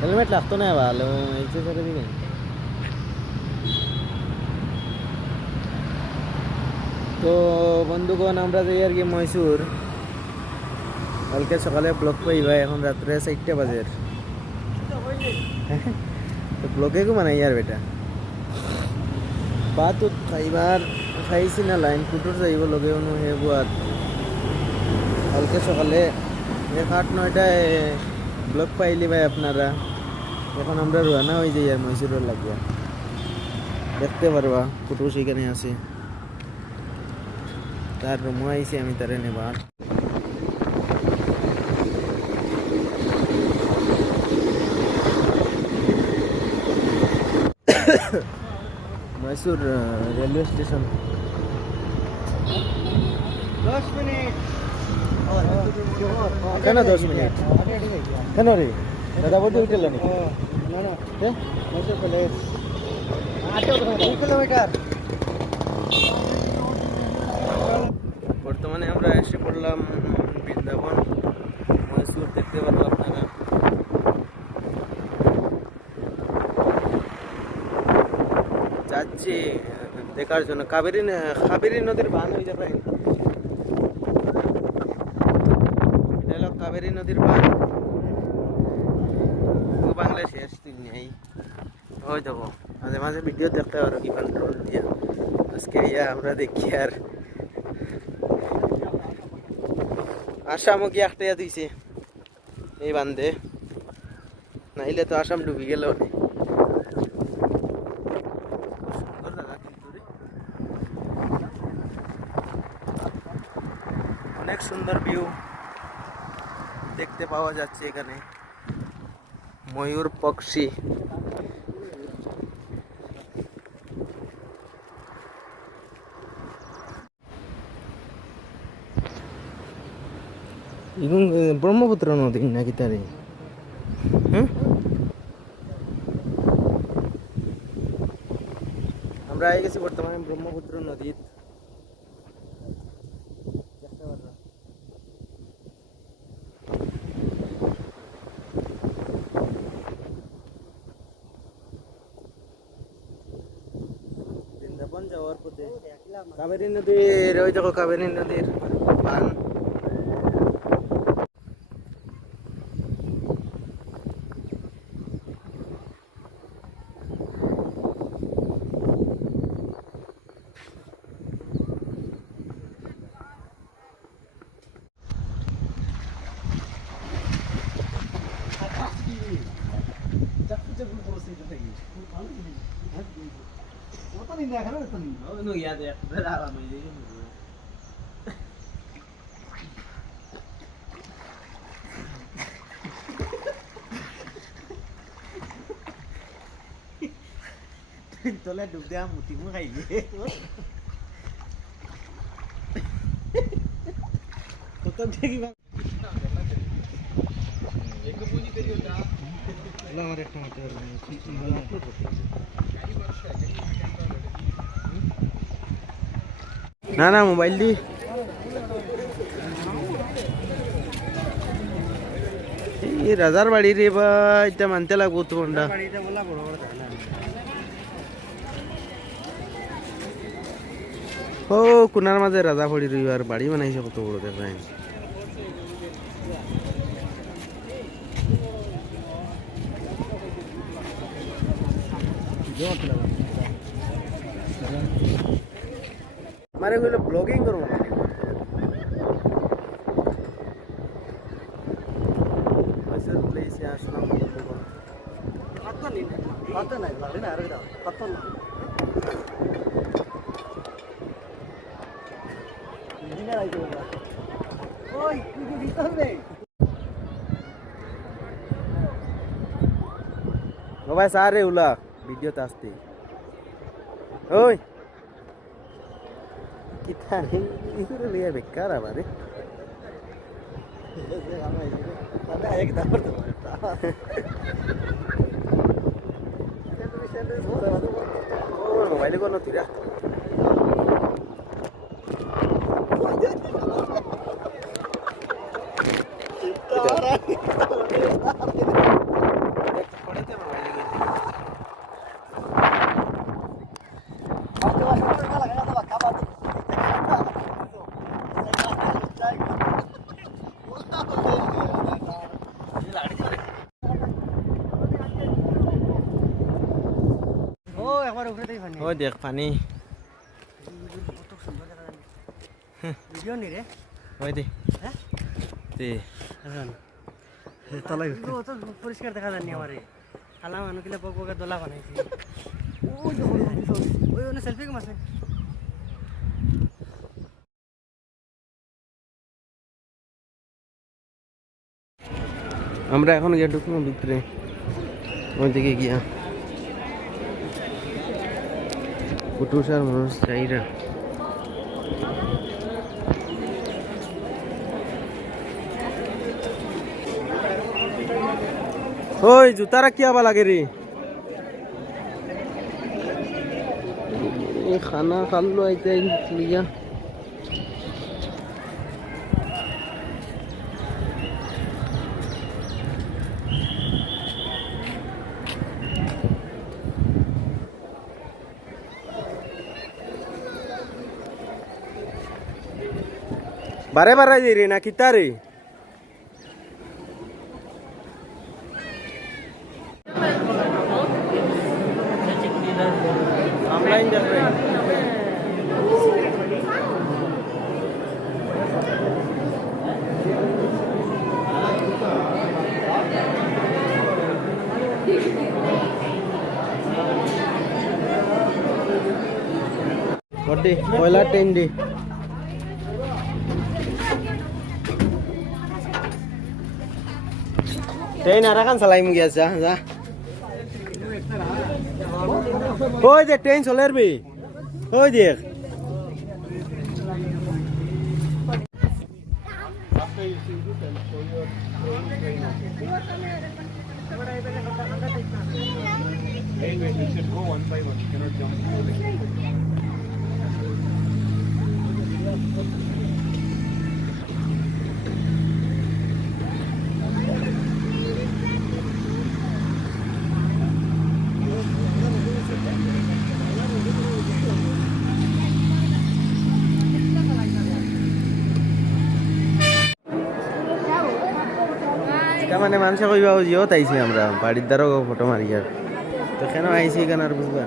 হেলমেট লাগতো না ভালো এইচে ছেড়ে দিবে। তো বন্ধুগণ আমরা যাই আর কি মহীশূর। কালকে সকালে ব্লক পাইবা, এখন রাত্রে 4টা বাজে। তো ব্লকে কো মানাই আর বেটা বাত খাইবার খাইছি না লাইন কুটুর যাইব লগে অনু হে বুয়াত কালকে সকালে 8-9টায় ব্লক পাইলি ভাই আপনারা। এখন আমরা রওনা হয়ে যাই আর মহীশূরের লাগিয়া। দেখতে পারবা কুটু সেখানে আছে, তার রুমও আইছি আমি তারে নেবার। Mysore railway station. 10 মিনিট কেন 10 মিনিট কেন রে দাদা বলতে উঠল না না না মহীশূর প্যালেস 2 কিলোমিটার। বর্তমানে আমরা এসে পড়লাম বৃন্দাবন। মহীশূর দেখতে পারবো আপনারা। যাচ্ছি দেখার জন্য কাবেরী নদীর বাঁধ হয়ে যাবে। এটা হলো কাবেরী নদীর বাঁধ। বাংলাদেশ শেষ দিন নেই হয়ে যাবো। মাঝে মাঝে ভিডিও দেখতে পারো কি কন্ট্রোল দিয়া। আজকে আমরা দেখি আর আসামও কি একটা দিছে এই বান্ধে, নাইলে তো আসাম ডুবি গেল। অনেক সুন্দর ভিউ দেখতে পাওয়া যাচ্ছে এখানে। ময়ূর পক্ষী ব্রহ্মপুত্র নদী নাকি তারে। হ্যাঁ আমরা আই গেছি বর্তমানে ব্রহ্মপুত্র নদীর। বৃন্দাবন যাওয়ার পথে কাবেরী নদীর ওই দেখো কাবেরী নদীর বান। তোলে ডুব দেয়া মুতি মু খাইলে তো দেখি না না মোবাইল দি এই রাজার বাড়ি রে বা এটা মানতে লাগবো তো কোনটা। ও কোনার মাঝে রাজা পড়ি রইবার বাড়ি বানাইছে কত বড় দেখায়। मारे कोई ब्लॉगिंग करो मशहूर प्लेस है आश्रम। पता नहीं लग रहा है पता नहीं ओए तुझे भीतर में ओ भाई सारे उला वीडियो तास्ती ओए kita itu udah lihat bekar apa deh. Ada aja kita bertemu. Oh, mobile ko no tira. Kita orang. ওই দেখ পানি কত সুন্দর দেখা যায় ভিডিও নি রে ওই দে হ্যাঁ দে এখন অত পরিষ্কার দেখা যায়নি আমারে খালা মানুষগুলো বক বকে দোলা বানাইছে ওই দেখো ওই ওনে সেলফি কম আছে আমরা এখন গিয়ে ঢুকবো ভিতরে ওই দিকে গিয়া কুটুসার মানুষ চাইরা ওই জুতা রাখি আবার লাগে রে খানা খালো আইতে লিয়া বারে বারে যাই রে না কিতা রে অনলাইন যাবে বডি পয়লা ট্রেন দি ট্রেন আর এখন চালাইম গিয়েছে যা ওই যে ট্রেন চলে আসবি ওই দেখ মানে মানুষে কইবা জিও তাইছি আমরা বাড়ির দ্বারও ফটো মারি আর তো কেন আইছি কেন আর বুঝবা